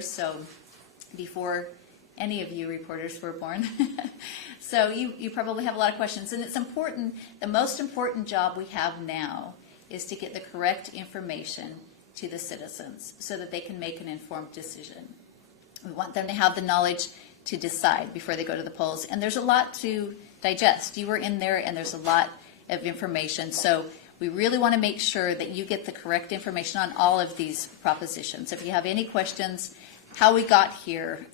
so before any of you reporters were born. So you probably have a lot of questions, and it's important. The most important job we have now is to get the correct information to the citizens so that they can make an informed decision. We want them to have the knowledge to decide before they go to the polls, and there's a lot to digest. You were in there, and there's a lot of information, so we really want to make sure that you get the correct information on all of these propositions. If you have any questions, how we got here,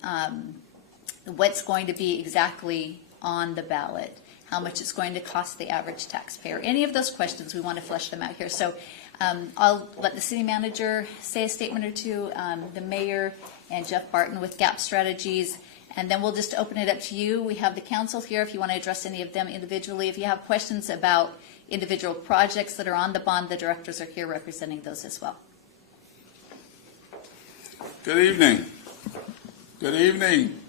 what's going to be exactly on the ballot, how much it's going to cost the average taxpayer, any of those questions, we want to flesh them out here. So I'll let the city manager say a statement or two, the mayor and Jeff Barton with GAP Strategies, and then we'll just open it up to you. We have the council here if you want to address any of them individually. If you have questions about individual projects that are on the bond, the directors are here representing those as well. Good evening. Good evening.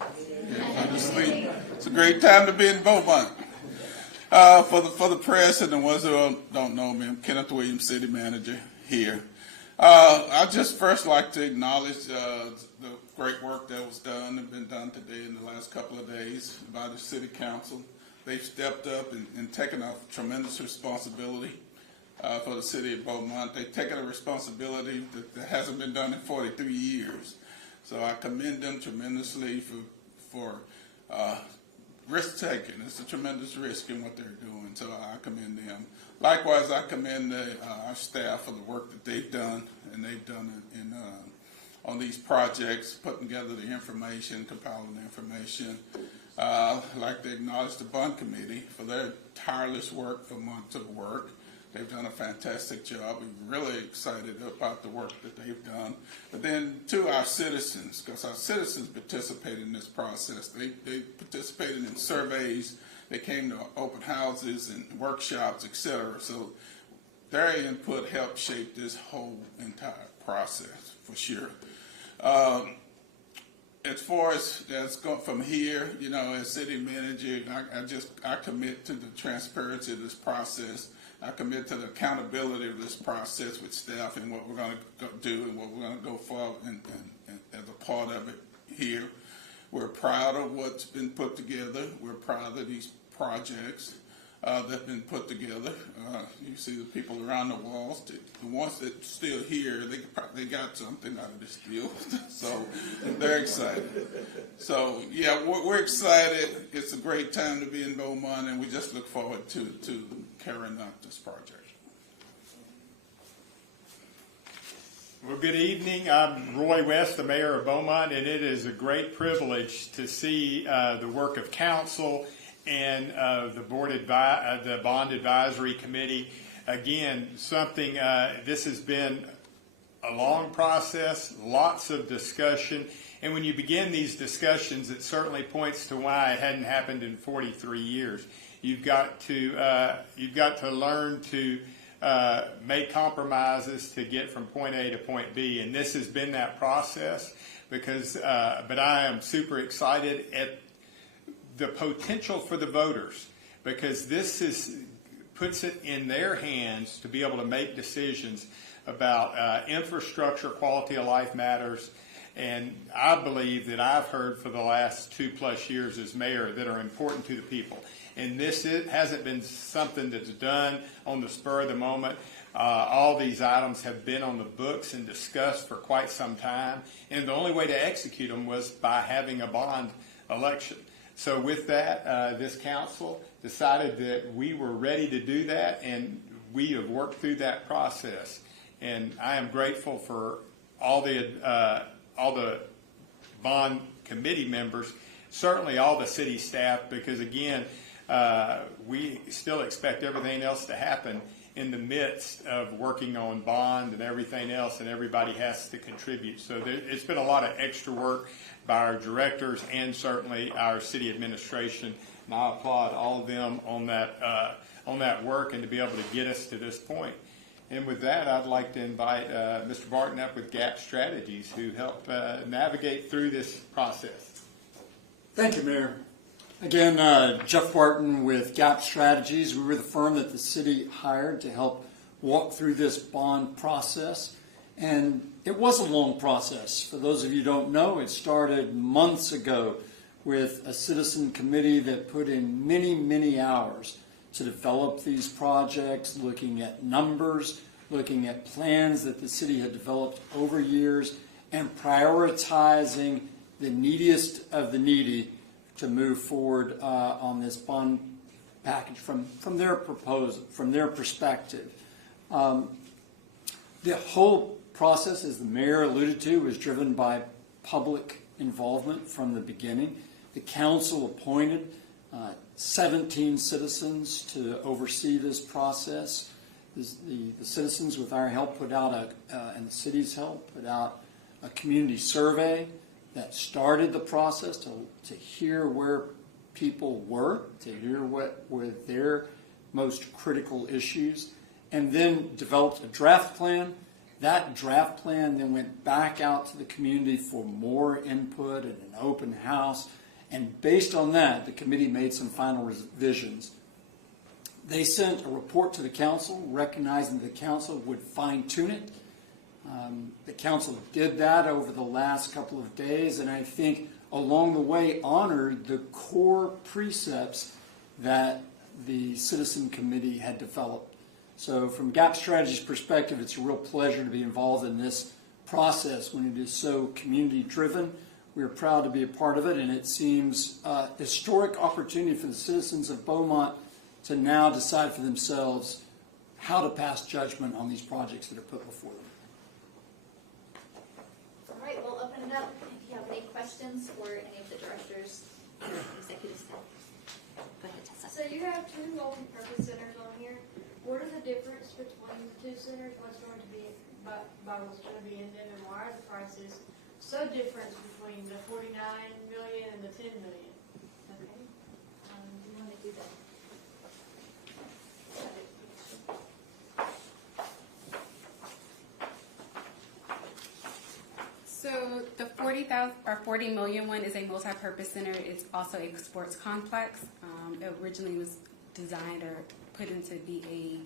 It's a great time to be in Beaumont. For the press and the ones who don't know me, I'm Kenneth Williams, city manager here. I'd just first like to acknowledge the great work that was done and been done today in the last couple of days by the city council. They've stepped up and taken a tremendous responsibility for the city of Beaumont. They've taken a responsibility that hasn't been done in 43 years. So I commend them tremendously for risk-taking. It's a tremendous risk in what they're doing, so I commend them. Likewise, I commend our staff for the work that they've done, and they've done it on these projects, putting together the information, compiling the information. I'd like to acknowledge the bond committee for their tireless work for months of work. They've done a fantastic job. We're really excited about the work that they've done. But then to our citizens, because our citizens participate in this process. They participated in surveys. They came to open houses and workshops, etc. So their input helped shape this whole entire process for sure. As far as that's going from here, you know, as city manager, I commit to the transparency of this process. I commit to the accountability of this process with staff and what we're going to do and what we're going to go forward and as a part of it here. We're proud of what's been put together. We're proud of these projects that have been put together. You see the people around the walls. The ones that still here, they got something out of this deal, so they're excited. So yeah, we're excited. It's a great time to be in Beaumont, and we just look forward to carrying out this project. Well, good evening. I'm Roy West, the mayor of Beaumont, and it is a great privilege to see the work of council and the Bond Advisory Committee. Again, something, this has been a long process, lots of discussion, and when you begin these discussions, it certainly points to why it hadn't happened in 43 years. You've got to learn to make compromises to get from point A to point B, and this has been that process. But I am super excited at the potential for the voters, because this puts it in their hands to be able to make decisions about infrastructure, quality of life matters, and I believe that I've heard for the last 2+ years as mayor that are important to the people. And it hasn't been something that's done on the spur of the moment. All these items have been on the books and discussed for quite some time, and the only way to execute them was by having a bond election. So with that, this council decided that we were ready to do that, and we have worked through that process. And I am grateful for all the bond committee members, certainly all the city staff, because again, we still expect everything else to happen in the midst of working on bond and everything else, and everybody has to contribute. So it's been a lot of extra work by our directors and certainly our city administration, and I applaud all of them on that work and to be able to get us to this point. And with that, I'd like to invite Mr. Barton up with GAP Strategies, who help navigate through this process. Thank you, Mayor. Again, Jeff Barton with GAP Strategies. We were the firm that the city hired to help walk through this bond process. And It was a long process. For those of you who don't know, it started months ago with a citizen committee that put in many, many hours to develop these projects, looking at numbers, looking at plans that the city had developed over years, and prioritizing the neediest of the needy to move forward on this bond package from their proposal, from their perspective. The whole process, as the mayor alluded to, was driven by public involvement from the beginning. The council appointed 17 citizens to oversee this process. The citizens, with our help, put out and the city's help, put out a community survey that started the process to hear where people were, to hear what were their most critical issues, and then developed a draft plan. That draft plan then went back out to the community for more input and an open house. And based on that, the committee made some final revisions. They sent a report to the council, recognizing the council would fine-tune it. The council did that over the last couple of days, and I think along the way honored the core precepts that the citizen committee had developed. So from GAP Strategy's perspective, it's a real pleasure to be involved in this process when it is so community-driven. We are proud to be a part of it, and it seems a historic opportunity for the citizens of Beaumont to now decide for themselves how to pass judgment on these projects that are put before them. All right, we'll open it up. If you have any questions for any of the directors or executives. Go ahead, Tessa. So you have two multi-purpose centers on here. What are the difference between the two centers? What's going to be by what's going to be in them, and why are the prices so different between the 49 million and the 10 million? Okay. Do you want to do that? So the 40 million one is a multi-purpose center. It's also a sports complex. It originally was designed or put into be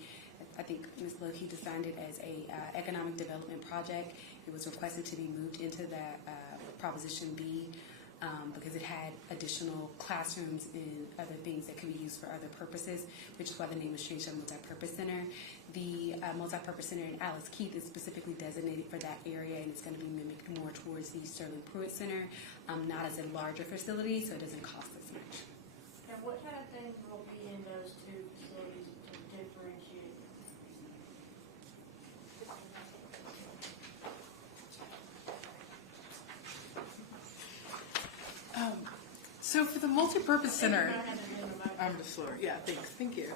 I think Ms. Loki designed it as a economic development project. It was requested to be moved into that Proposition B because it had additional classrooms and other things that could be used for other purposes, which is why the name was changed to Multi-Purpose Center. The Multi-Purpose Center in Alice Keith is specifically designated for that area, and it's going to be mimicked more towards the Sterling Pruitt Center, not as a larger facility, so it doesn't cost as much. And what kind of things will be in those two facilities to differentiate? So for the multipurpose center, I'm just slower. Yeah, thanks. Thank you.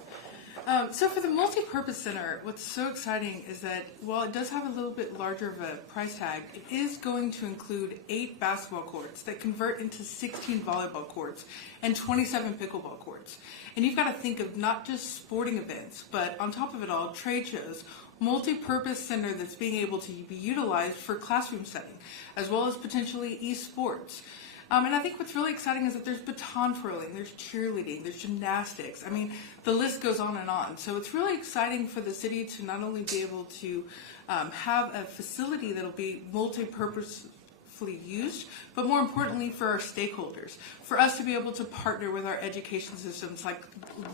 So for the multi-purpose center, what's so exciting is that while it does have a little bit larger of a price tag, it is going to include 8 basketball courts that convert into 16 volleyball courts and 27 pickleball courts. And you've got to think of not just sporting events, but on top of it all, trade shows, multi-purpose center that's being able to be utilized for classroom setting, as well as potentially esports. And I think what's really exciting is that there's baton twirling, there's cheerleading, there's gymnastics. I mean, the list goes on and on. So it's really exciting for the city to not only be able to have a facility that'll be multi-purposefully used, but more importantly for our stakeholders, for us to be able to partner with our education systems like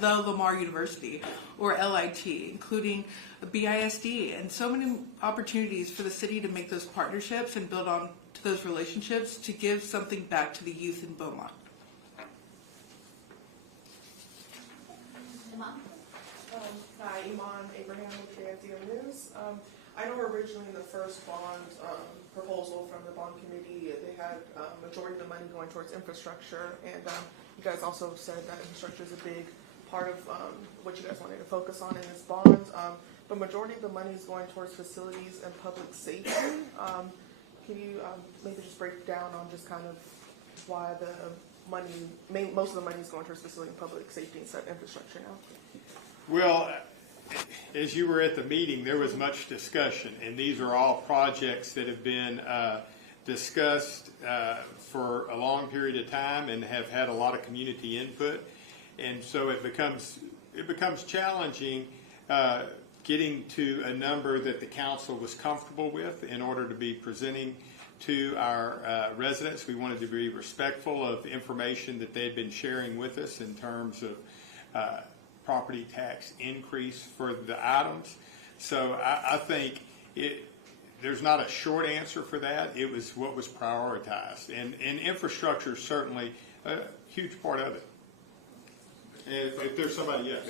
the Lamar University or LIT, including BISD, and so many opportunities for the city to make those partnerships and build on to those relationships to give something back to the youth in Beaumont. Hi, Iman Abraham with KFDM News. I know originally in the first bond proposal from the bond committee, they had majority of the money going towards infrastructure, and you guys also said that infrastructure is a big part of what you guys wanted to focus on in this bond. But majority of the money is going towards facilities and public safety. Can you maybe just break down on just kind of why the money, most of the money is going towards facility and public safety instead of infrastructure now? Well, as you were at the meeting, there was much discussion, and these are all projects that have been discussed for a long period of time and have had a lot of community input, and so it becomes challenging getting to a number that the council was comfortable with in order to be presenting to our residents. We wanted to be respectful of the information that they'd been sharing with us in terms of property tax increase for the items. So I think there's not a short answer for that. It was what was prioritized. And infrastructure is certainly a huge part of it. If there's somebody else.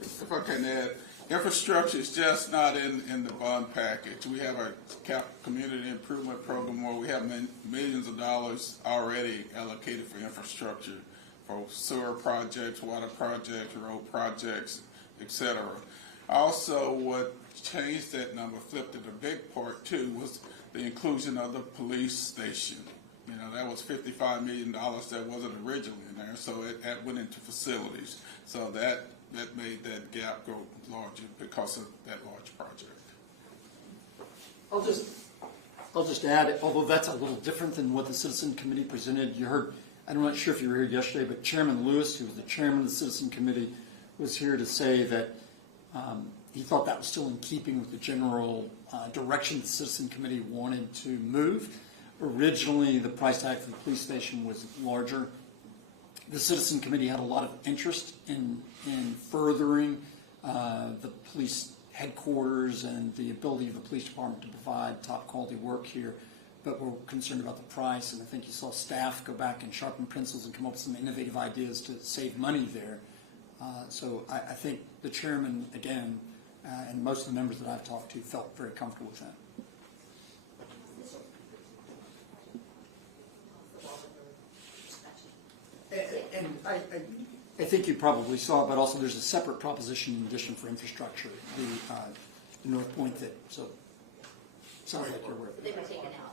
If I can add, infrastructure is just not in the bond package. We have our community improvement program where we have millions of dollars already allocated for infrastructure, for sewer projects, water projects, road projects, etc. Also, what changed that number, flipped it a big part too, was the inclusion of the police station. You know, that was $55 million that wasn't originally in there, so that went into facilities. So that made that gap go larger because of that large project. I'll just add, although that's a little different than what the Citizen Committee presented. You heard, I'm not sure if you were here yesterday, but Chairman Lewis, who was the chairman of the Citizen Committee, was here to say that he thought that was still in keeping with the general direction the Citizen Committee wanted to move. Originally, the price tag for the police station was larger. The Citizen Committee had a lot of interest in furthering the police headquarters and the ability of the police department to provide top quality work here, but we're concerned about the price, and I think you saw staff go back and sharpen pencils and come up with some innovative ideas to save money there. So I think the chairman, again, and most of the members that I've talked to felt very comfortable with that. And I think you probably saw it, but also there's a separate proposition in addition for infrastructure, the North Point thing. So sounds like you're aware of it. They were taken out.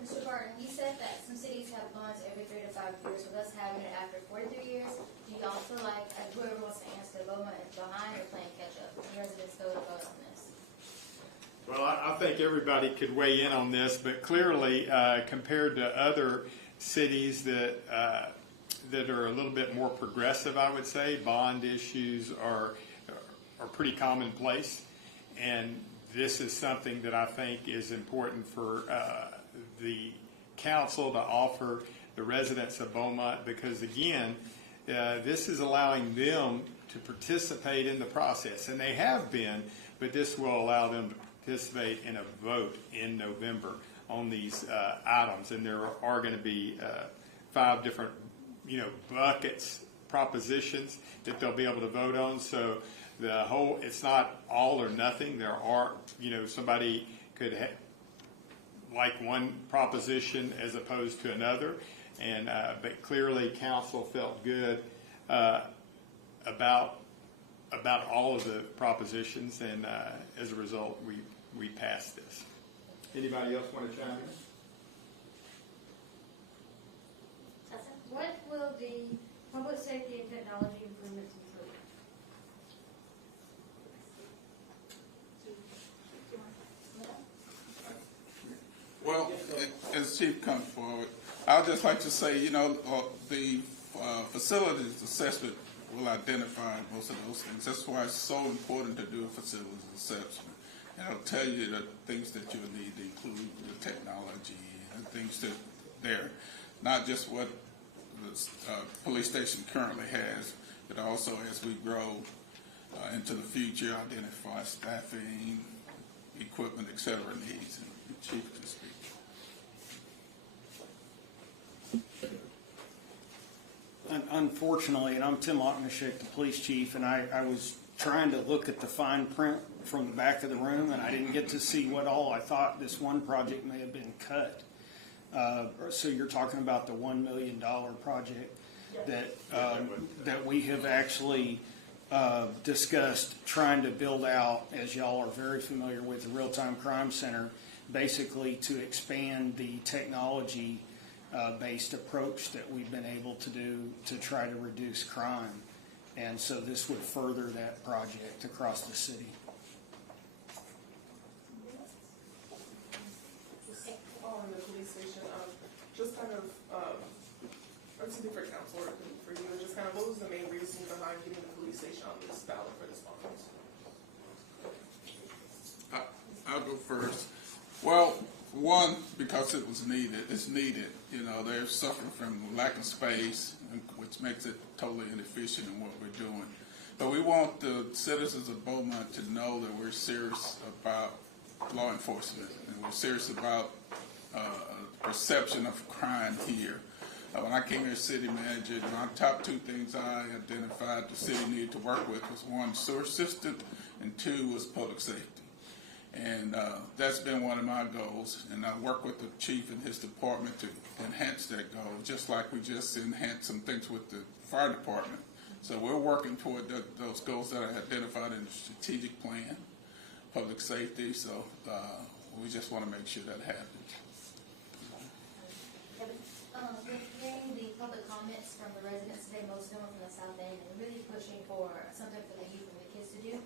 Mr. Barton, you said that some cities have bonds every 3 to 5 years, with us having it after 43 years. Do you also like, whoever wants to answer, Beaumont is behind or playing catch up? Residents go to vote on this. Well, I think everybody could weigh in on this, but clearly, compared to other cities that are a little bit more progressive, I would say, bond issues are pretty commonplace, and this is something that I think is important for the council to offer the residents of Beaumont, because again, this is allowing them to participate in the process, and they have been, but this will allow them to participate in a vote in November on these items, and there are going to be 5 different, buckets, propositions that they'll be able to vote on. So the whole, it's not all or nothing. There are, somebody could like one proposition as opposed to another, and but clearly council felt good about all of the propositions, and as a result, we passed this. Anybody else want to chime in? What will the public safety and technology improvements include? Well, as Chief comes forward, I'd just like to say, the facilities assessment will identify most of those things. That's why it's so important to do a facilities assessment. And it'll tell you the things that you'll need to include, the technology and things that there, not just what the police station currently has, but also as we grow into the future, identify staffing, equipment, etc. needs. And the Chief can speak. Unfortunately, and I'm Tim Ocknashek, the police chief, and I was trying to look at the fine print from the back of the room, and I didn't get to see what all. I thought this one project may have been cut. So you're talking about the $1 million project that we have actually discussed trying to build out, as y'all are very familiar with, the Real-Time Crime Center, basically to expand the technology based approach that we've been able to do to try to reduce crime. And so this would further that project across the city. On the police station, just kind of, or something for council or for you, just kind of what was the main reason behind behind getting the police station on this ballot for this bond? I'll go first. Well, one, because it was needed, it's needed. You know, they're suffering from lack of space, which makes it totally inefficient in what we're doing. But we want the citizens of Beaumont to know that we're serious about law enforcement, and we're serious about perception of crime here. When I came here as city manager, my top two things I identified the city needed to work with was one, sewer system, and two was public safety. And that's been one of my goals, and I work with the chief and his department to enhance that goal, just like we just enhanced some things with the fire department. So we're working toward those goals that I identified in the strategic plan, public safety, so we just want to make sure that happens. With hearing the public comments from the residents today, most of them are from the South End, and really pushing for something for the youth and the kids to do,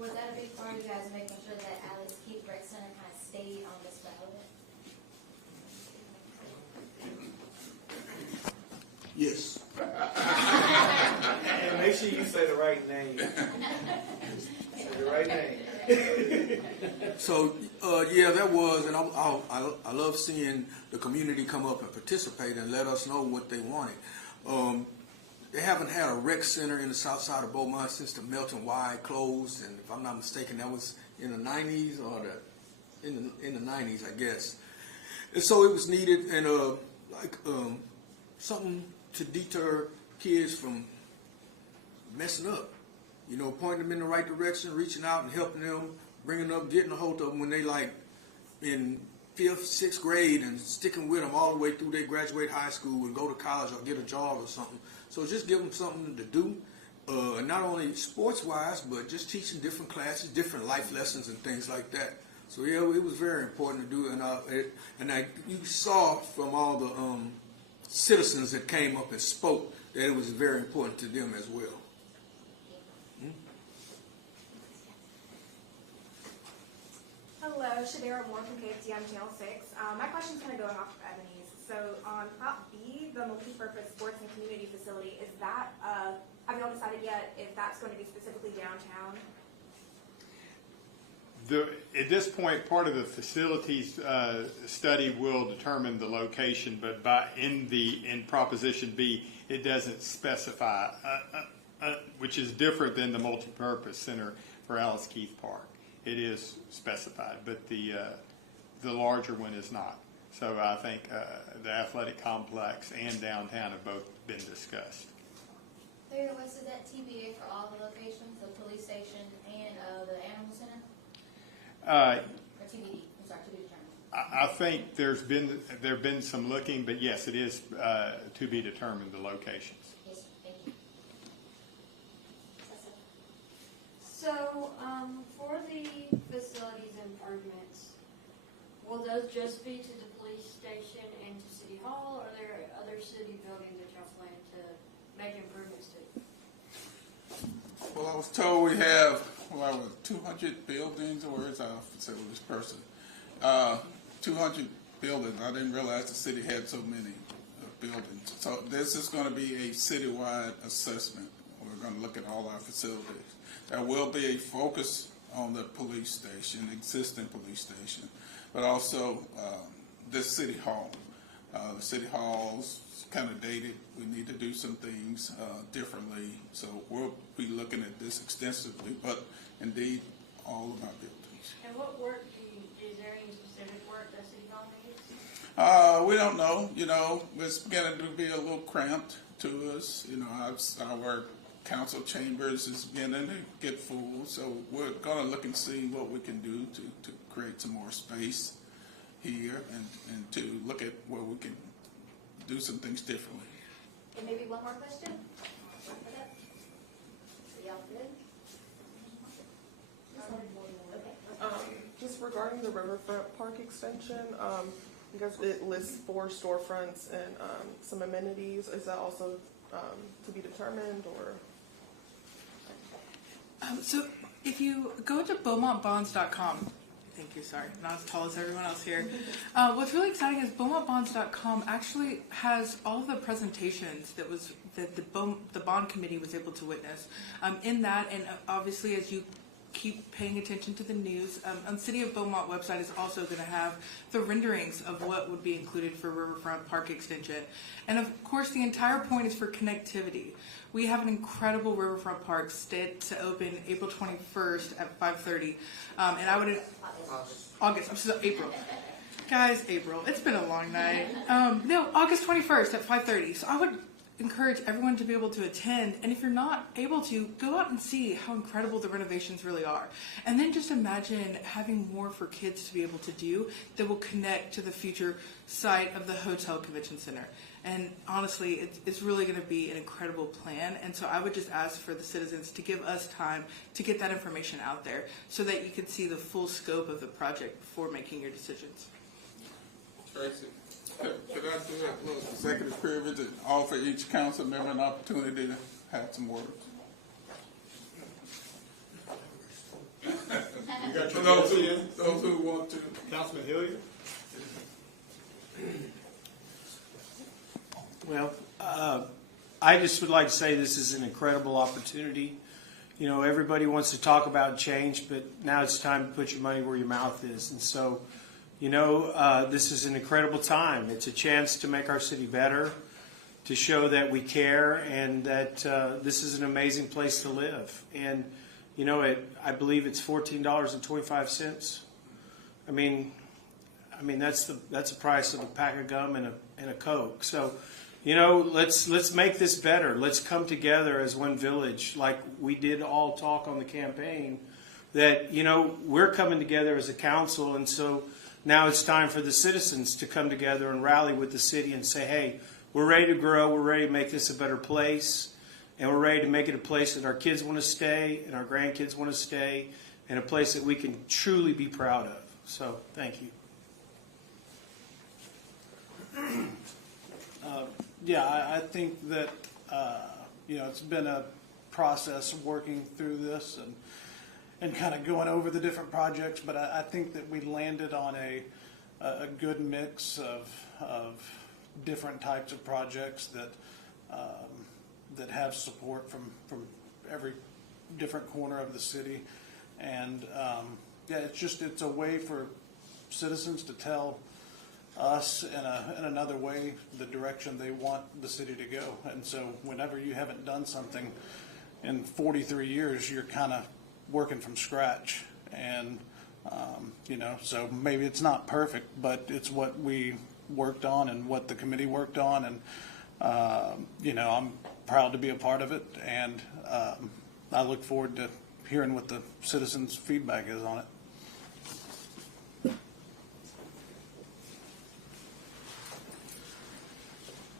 was that a big part of you guys making sure that Alex Keith Rec Center kind of stayed on this ballot? Yes. And make sure you say the right name. Say the right name. So, yeah, that was, and I love seeing the community come up and participate and let us know what they wanted. They haven't had a rec center in the south side of Beaumont since the Melton Y closed, and if I'm not mistaken, that was in the 90s or in the 90s, I guess. And so it was needed, and something to deter kids from messing up. You know, pointing them in the right direction, reaching out and helping them, bringing up, getting a hold of them when they like in 5th, 6th grade, and sticking with them all the way through they graduate high school and go to college or get a job or something. So just give them something to do, not only sports-wise, but just teaching different classes, different life lessons and things like that. So yeah, it was very important to do, and you saw from all the citizens that came up and spoke that it was very important to them as well. Hello, Shadera Moore from KFDM Channel 6. My question's kind of going off of Ebony's. So on Prop B, the multi-purpose sports and community facility, is that, have y'all decided yet if that's going to be specifically downtown? At this point, part of the facilities study will determine the location, but in Proposition B, it doesn't specify, which is different than the multi-purpose center for Alice Keith Park. It is specified, but the larger one is not. So I think the athletic complex and downtown have both been discussed. Thereto, is that TBA for all the locations, the police station and the animal center? Or TBD? I'm sorry, to be determined. I think there have been some looking, but yes, it is to be determined, the locations. Yes, thank you. So, for the facilities improvements, will those just be to the police station and to City Hall, or are there other city buildings that y'all plan to make improvements to? Well, I was told we have, 200 buildings, or where is our facilities person? 200 buildings. I didn't realize the city had so many buildings. So this is going to be a citywide assessment. We're going to look at all our facilities. There will be a focus on the police station, existing police station, but also this city hall. The city hall's kind of dated. We need to do some things differently. So we'll be looking at this extensively, but indeed, all of our buildings. And what work is there any specific work that City Hall needs? We don't know. You know, it's beginning to be a little cramped to us. You know, our council chambers is beginning to get full, so we're going to look and see what we can do to create some more space here and to look at where we can do some things differently. And maybe one more question? Y'all good? Just regarding the Riverfront Park extension, I guess it lists 4 storefronts and some amenities. Is that also to be determined, or? So if you go to BeaumontBonds.com, thank you, sorry, not as tall as everyone else here. What's really exciting is BeaumontBonds.com actually has all of the presentations that was that the bond committee was able to witness. In that, and obviously as you keep paying attention to the news, on City of Beaumont website is also going to have the renderings of what would be included for Riverfront Park Extension. And of course, the entire point is for connectivity. We have an incredible Riverfront Park set to open April 21st at 5:30. And I would, August, I'm so April. Guys, April, it's been a long night. No, August 21st at 5:30. So I would encourage everyone to be able to attend, and if you're not able to, go out and see how incredible the renovations really are. And then just imagine having more for kids to be able to do that will connect to the future site of the Hotel Convention Center. And honestly, it's really going to be an incredible plan. And so I would just ask for the citizens to give us time to get that information out there so that you can see the full scope of the project before making your decisions. Tracy, could I do a little executive privilege and offer each council member an opportunity to have some words? You got For your those who want to. Councilman Hilliard? Well, I just would like to say this is an incredible opportunity. You know, everybody wants to talk about change, but now it's time to put your money where your mouth is. And so, you know, this is an incredible time. It's a chance to make our city better, to show that we care, and that this is an amazing place to live. And, you know, I believe it's $14.25. I mean, that's the price of a pack of gum and a Coke. So, you know, let's make this better. Let's come together as one village, like we did all talk on the campaign. That, you know, we're coming together as a council, and so now it's time for the citizens to come together and rally with the city and say, hey, we're ready to grow, we're ready to make this a better place, and we're ready to make it a place that our kids want to stay and our grandkids want to stay, and a place that we can truly be proud of. So, thank you. I think that, you know, it's been a process of working through this and kind of going over the different projects, but I think that we landed on a good mix of different types of projects that have support from every different corner of the city. And it's a way for citizens to tell us in another way the direction they want the city to go. And so whenever you haven't done something in 43 years, you're kind of working from scratch. And, you know, so maybe it's not perfect, but it's what we worked on and what the committee worked on. And, you know, I'm proud to be a part of it. And I look forward to hearing what the citizens' feedback is on it.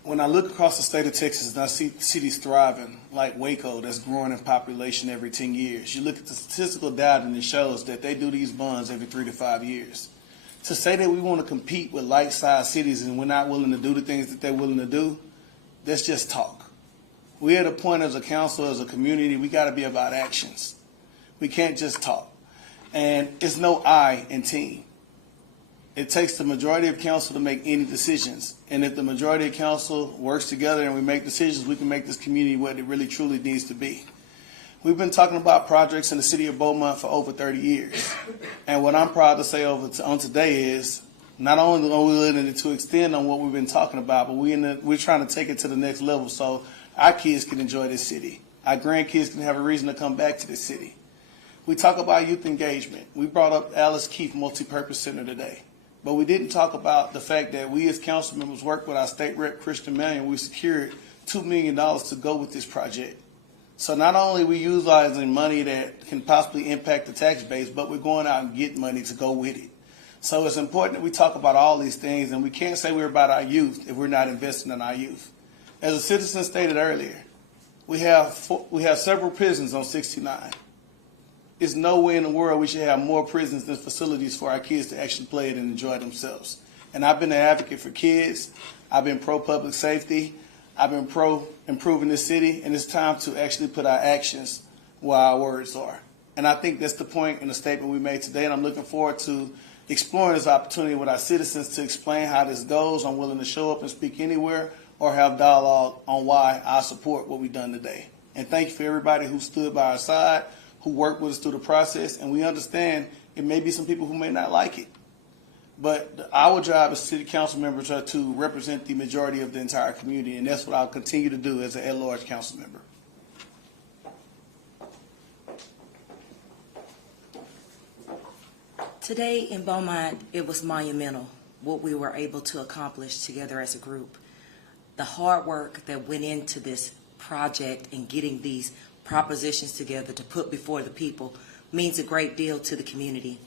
When I look across the state of Texas and I see cities thriving, like Waco, that's growing in population every 10 years, you look at the statistical data and it shows that they do these bonds every 3 to 5 years. To say that we want to compete with like-sized cities and we're not willing to do the things that they're willing to do, that's just talk. We're at a point as a council, as a community, we got to be about actions. We can't just talk. And it's no I in team. It takes the majority of council to make any decisions. And if the majority of council works together and we make decisions, we can make this community what it really truly needs to be. We've been talking about projects in the city of Beaumont for over 30 years. And what I'm proud to say on today is not only are we willing to extend on what we've been talking about, but we're trying to take it to the next level so our kids can enjoy this city. Our grandkids can have a reason to come back to this city. We talk about youth engagement. We brought up Alice Keefe Multipurpose Center today. But we didn't talk about the fact that we as council members worked with our state rep, Christian Mannion. We secured $2 million to go with this project. So not only are we utilizing money that can possibly impact the tax base, but we're going out and getting money to go with it. So it's important that we talk about all these things, and we can't say we're about our youth if we're not investing in our youth. As a citizen stated earlier, we have several prisons on 69. There's no way in the world we should have more prisons than facilities for our kids to actually play it and enjoy themselves. And I've been an advocate for kids. I've been pro-public safety. I've been pro-improving this city. And it's time to actually put our actions where our words are. And I think that's the point in the statement we made today. And I'm looking forward to exploring this opportunity with our citizens to explain how this goes. I'm willing to show up and speak anywhere. or have dialogue on why I support what we've done today. And thank you for everybody who stood by our side, who worked with us through the process, and we understand it may be some people who may not like it. But our job as city council members are to represent the majority of the entire community, and that's what I'll continue to do as an at-large council member. Today in Beaumont, it was monumental what we were able to accomplish together as a group. The hard work that went into this project and getting these propositions together to put before the people means a great deal to the community.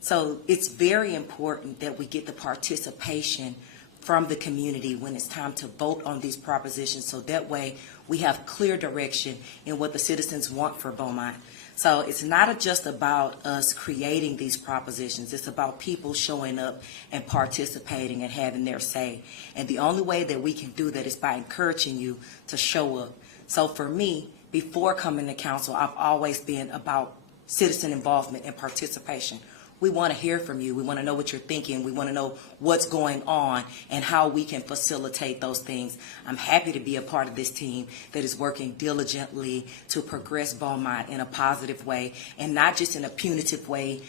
So it's very important that we get the participation from the community when it's time to vote on these propositions, so that way we have clear direction in what the citizens want for Beaumont. So it's not just about us creating these propositions. It's about people showing up and participating and having their say. And the only way that we can do that is by encouraging you to show up. So for me, before coming to council, I've always been about citizen involvement and participation. We want to hear from you. We want to know what you're thinking. We want to know what's going on and how we can facilitate those things. I'm happy to be a part of this team that is working diligently to progress Beaumont in a positive way, and not just in a punitive way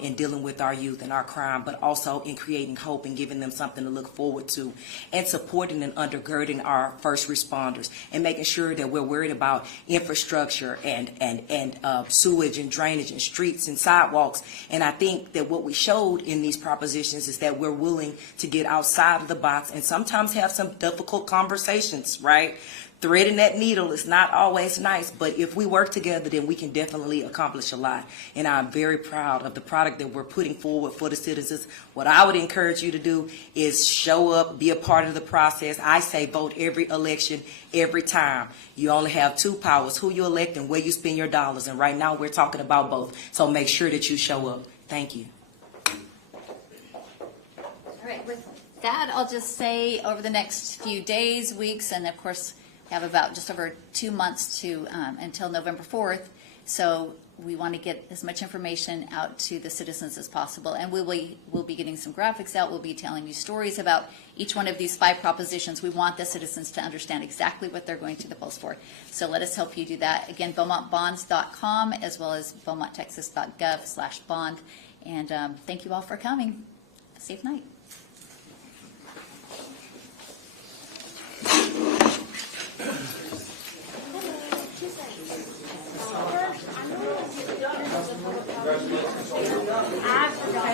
in dealing with our youth and our crime, but also in creating hope and giving them something to look forward to, and supporting and undergirding our first responders, and making sure that we're worried about infrastructure and sewage and drainage and streets and sidewalks. And I think that what we showed in these propositions is that we're willing to get outside of the box and sometimes have some difficult conversations, right? Threading that needle is not always nice, but if we work together, then we can definitely accomplish a lot. And I'm very proud of the product that we're putting forward for the citizens. What I would encourage you to do is show up, be a part of the process. I say vote every election, every time. You only have two powers, who you elect and where you spend your dollars. And right now we're talking about both. So make sure that you show up. Thank you. All right, with that, I'll just say over the next few days, weeks, and of course, we have about just over 2 months to until November 4th. So we want to get as much information out to the citizens as possible. And we'll be getting some graphics out. We'll be telling you stories about each one of these 5 propositions. We want the citizens to understand exactly what they're going to the polls for. So let us help you do that. Again, BeaumontBonds.com as well as BeaumontTexas.gov/bond. And thank you all for coming. Have a safe night. I